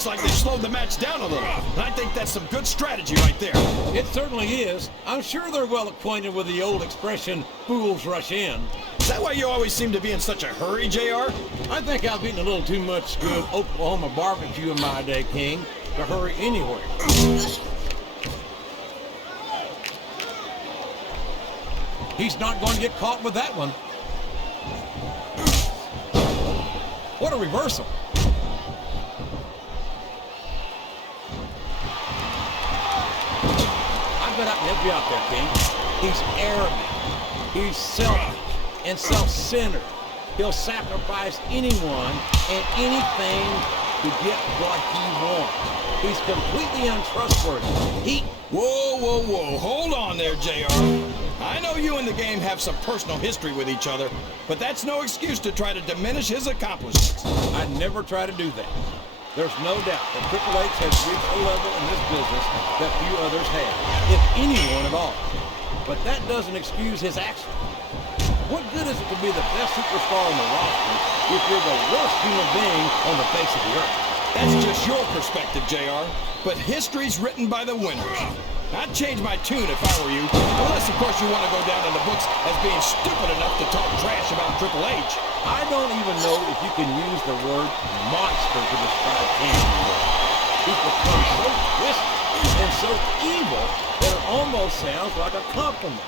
looks like they slowed the match down a little. And I think that's some good strategy right there. It certainly is. I'm sure they're well acquainted with the old expression, fools rush in. Is that why you always seem to be in such a hurry, JR? I think I've eaten a little too much good Oklahoma barbecue in my day, King, to hurry anywhere. He's not going to get caught with that one. What a reversal. I bet I can help you out there, King. He's arrogant. He's selfish and self-centered. He'll sacrifice anyone and anything to get what he wants. He's completely untrustworthy. Whoa. Hold on there, JR. I know you and the game have some personal history with each other, but that's no excuse to try to diminish his accomplishments. I'd never try to do that. There's no doubt that Triple H has reached a level in this business that few others have, if anyone at all. But that doesn't excuse his actions. What good is it to be the best superstar on the roster if you're the worst human being on the face of the earth? That's just your perspective, JR. But history's written by the winners. I'd change my tune if I were you, unless, of course, you want to go down in the books as being stupid enough to talk trash about Triple H. I don't even know if you can use the word monster to describe Kane anymore. He's become so twisted and so evil that it almost sounds like a compliment.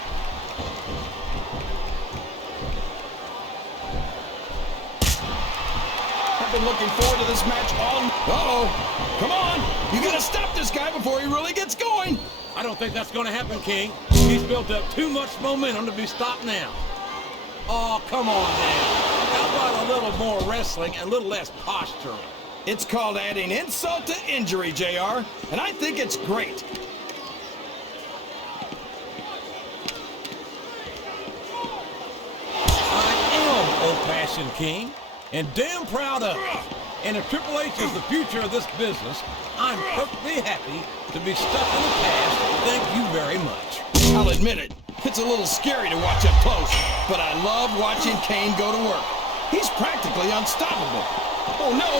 I've been looking forward to this match all... Uh-oh. Come on. You gotta stop this guy before he really gets going. I don't think that's going to happen, King. He's built up too much momentum to be stopped now. Oh, come on now. How about a little more wrestling and a little less posturing? It's called adding insult to injury, JR, and I think it's great. I am old-fashioned, King, and damn proud of it. And if Triple H is the future of this business, I'm perfectly happy to be stuck in the past. Thank you very much. I'll admit it. It's a little scary to watch up close, but I love watching Kane go to work. He's practically unstoppable. Oh no!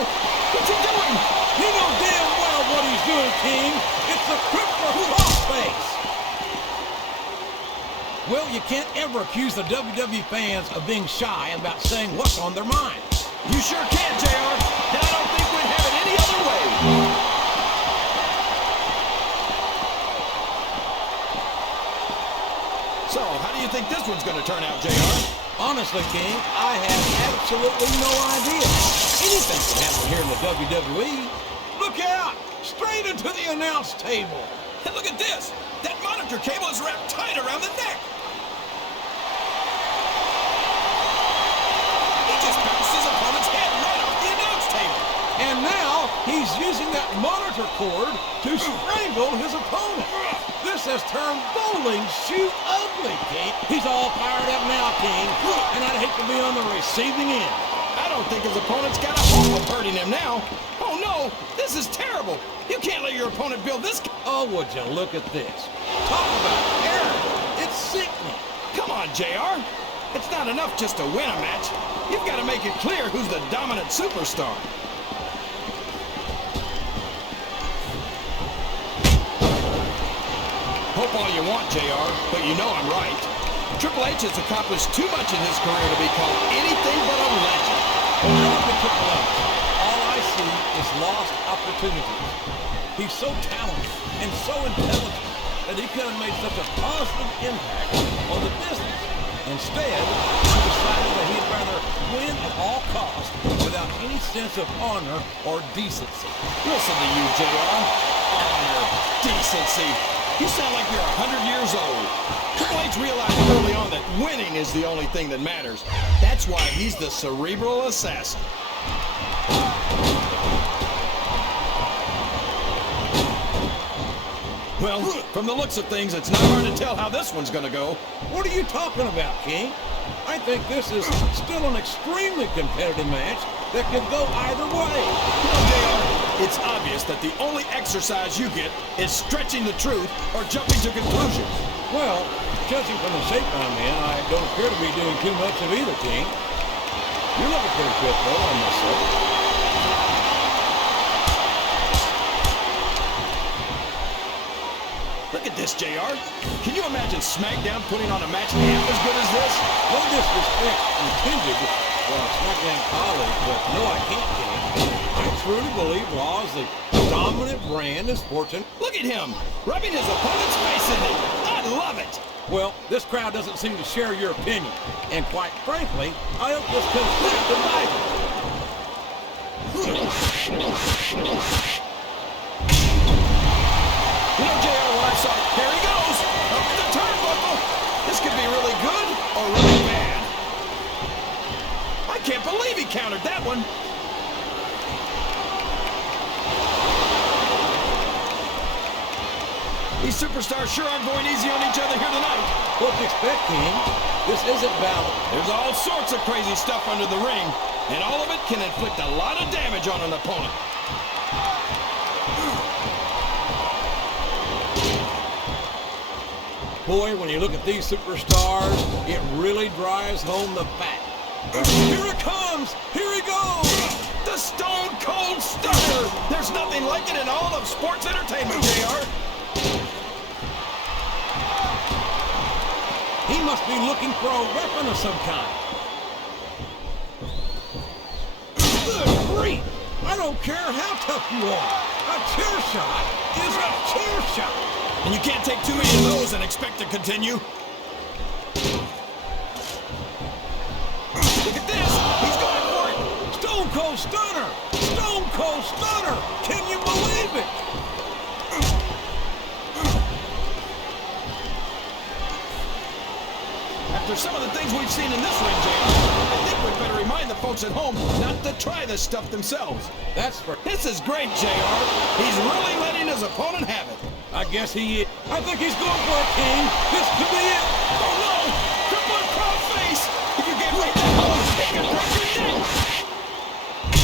What's he doing? You know damn well what he's doing, King. It's the Keibler crossface. Well, you can't ever accuse the WWE fans of being shy about saying what's on their mind. You sure can, JR, and I don't think we'd have it any other way. So, how do you think this one's going to turn out, JR? Honestly, King, I have absolutely no idea. Anything can happen here in the WWE. Look out! Straight into the announce table. And look at this! That monitor cable is wrapped tight around the neck. He just bounced his opponent's head right off the announce table. And now he's using that monitor cord to strangle his opponent. This has turned bowling shoe ugly, King. He's all fired up now, King, and I'd hate to be on the receiving end. I don't think his opponent's got a hope of hurting him now. Oh no, this is terrible. You can't let your opponent build this. Oh, would you look at this? Talk about error. It's sickening. Come on, JR. It's not enough just to win a match. You've got to make it clear who's the dominant superstar. Hope all you want, JR, but you know I'm right. Triple H has accomplished too much in his career to be called anything but a legend. When I look at Triple H, all I see is lost opportunities. He's so talented and so intelligent that he could have made such a positive impact on the business. Instead, he decided that he'd rather win at all costs without any sense of honor or decency. Listen to you, JR. Honor, decency. You sound like you're 100 years old. Triple H realized early on that winning is the only thing that matters. That's why he's the cerebral assassin. Well, from the looks of things, it's not hard to tell how this one's gonna go. What are you talking about, King? I think this is still an extremely competitive match that could go either way. No, JR, it's obvious that the only exercise you get is stretching the truth or jumping to conclusions. Well, judging from the shape I'm in, I don't appear to be doing too much of either, King. You're looking pretty fit, though, I must say. this, JR. Can you imagine SmackDown putting on a match half as good as this? No disrespect intended for a SmackDown colleague, but no, I can't, King. I truly believe Raw is the dominant brand in sports. Look at him, rubbing his opponent's face in it. I love it. Well, this crowd doesn't seem to share your opinion. And quite frankly, I hope this comes back to bite me. You know, JR, when I saw it, here he goes, up the turnbuckle. This could be really good or really bad. I can't believe he countered that one. These superstars sure aren't going easy on each other here tonight. What do you expect, King? This isn't battle. There's all sorts of crazy stuff under the ring, and all of it can inflict a lot of damage on an opponent. Boy, when you look at these superstars, it really drives home the fact. Here it comes! Here he goes! The Stone Cold Stunner! There's nothing like it in all of sports entertainment, JR. He must be looking for a weapon of some kind. Good grief! I don't care how tough you are. A chair shot is a chair shot. And you can't take too many of those and expect to continue. Look at this! He's going for it! Stone Cold Stunner! Stone Cold Stunner! Can you believe it? After some of the things we've seen in this ring, JR, I think we'd better remind the folks at home not to try this stuff themselves. This is great, JR. He's really letting his opponent have it. I guess he is. I think he's going for it, King. This could be it. Oh, no! Crippler cross face! If you get right that home, it could break your neck!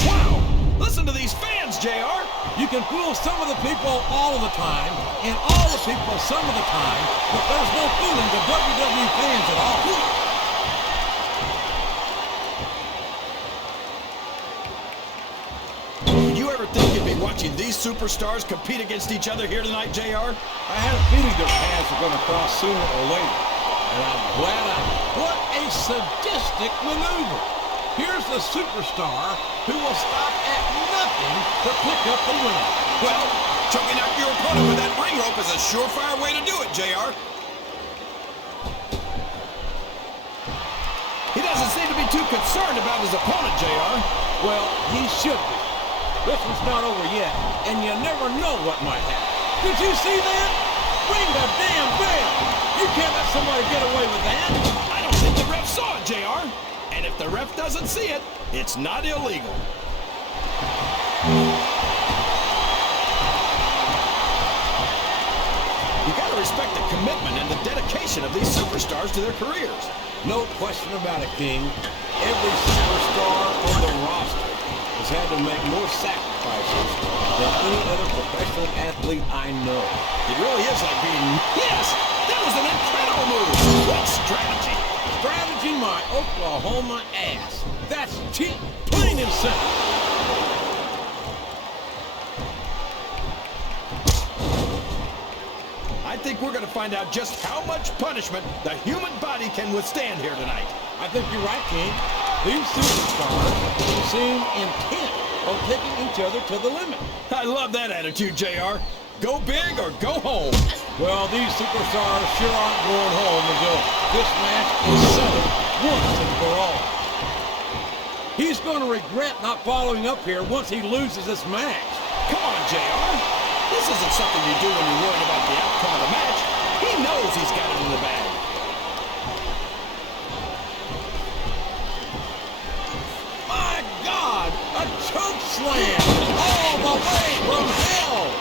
Wow! Listen to these fans, JR! You can fool some of the people all of the time, and all the people some of the time, but there's no fooling the WWE fans at all. Did you ever think you'd be watching these superstars compete against each other here tonight, JR? I had a feeling their paths were going to cross sooner or later, and I'm glad What a sadistic maneuver! Here's the superstar who will stop at nothing to pick up the win. Well, choking out your opponent with that ring rope is a surefire way to do it, JR. He doesn't seem to be too concerned about his opponent, JR. Well, he should be. This one's not over yet, and you never know what might happen. Did you see that? Ring the damn bell! You can't let somebody get away with that. I don't think the ref saw it, JR. And if the ref doesn't see it, it's not illegal. You gotta respect the commitment and the dedication of these superstars to their careers. No question about it, King. Every superstar on the roster has had to make more sacrifices than any other professional athlete I know. It really is like being... Yes! That was an incredible move! What strategy! Strategy my Oklahoma ass. That's cheap, plain and simple. I think we're going to find out just how much punishment the human body can withstand here tonight. I think you're right, King. These superstars seem intent on taking each other to the limit. I love that attitude, JR. Go big or go home. Well, these superstars sure aren't going home until this match is settled once and for all. He's going to regret not following up here once he loses this match. Come on, JR. This isn't something you do when you're worried about the outcome of the match. He knows he's got it in the bag. My God! A choke slam all the way from hell!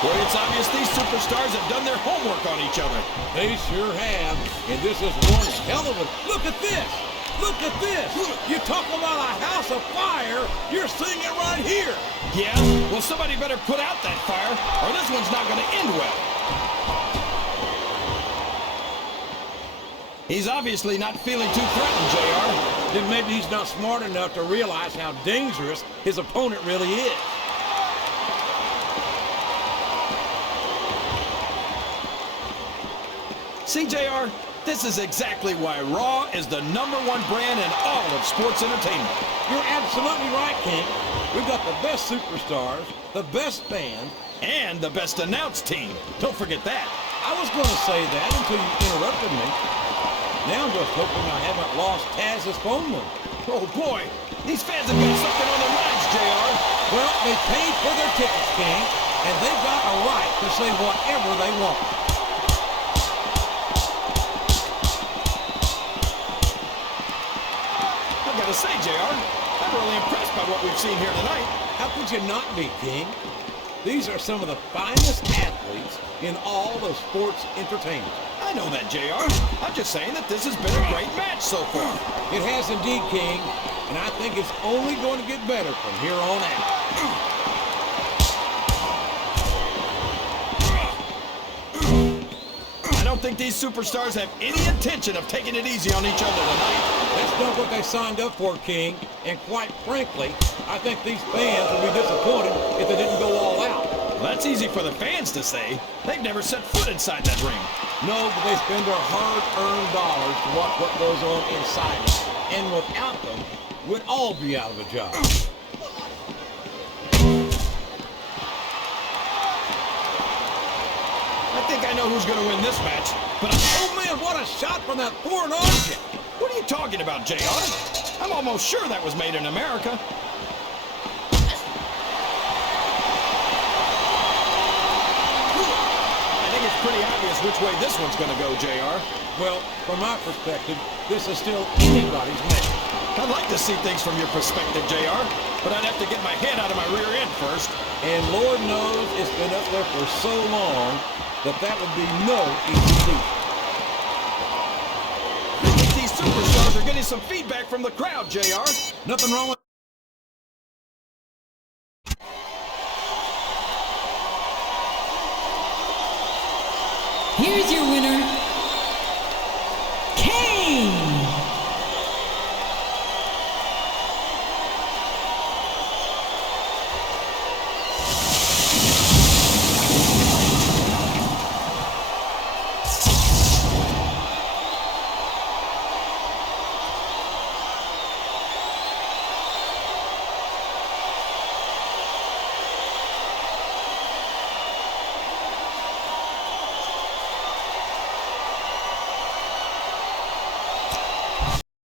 Boy, it's obvious these superstars have done their homework on each other. They sure have, and this is one hell of a... Look at this! Look at this! You talk about a house of fire, you're seeing it right here! Yeah? Well, somebody better put out that fire, or this one's not going to end well. He's obviously not feeling too threatened, JR. Then maybe he's not smart enough to realize how dangerous his opponent really is. See, JR, this is exactly why Raw is the #1 brand in all of sports entertainment. You're absolutely right, King. We've got the best superstars, the best fans, and the best announced team. Don't forget that. I was going to say that until you interrupted me. Now I'm just hoping I haven't lost Taz's phone number. Oh, boy. These fans have got something on their minds, JR. Well, they paid for their tickets, King, and they've got a right to say whatever they want. I've got to say, JR, I'm really impressed by what we've seen here tonight. How could you not be, King? These are some of the finest athletes in all of sports entertainment. I know that, JR. I'm just saying that this has been a great match so far. It has indeed, King, and I think it's only going to get better from here on out. I don't think these superstars have any intention of taking it easy on each other tonight. That's not what they signed up for, King, and quite frankly, I think these fans would be disappointed if they didn't go all out. Well, that's easy for the fans to say. They've never set foot inside that ring. No, but they spend their hard-earned dollars to watch what goes on inside it. And without them, we'd all be out of a job. I think I know who's going to win this match, but Oh, man, what a shot from that foreign object! what are you talking about, JR? I'm almost sure that was made in America. It's pretty obvious which way this one's going to go, JR. Well, from my perspective, this is still anybody's match. I'd like to see things from your perspective, JR, but I'd have to get my head out of my rear end first. And Lord knows it's been up there for so long that that would be no easy feat. I think these superstars are getting some feedback from the crowd, JR. Nothing wrong with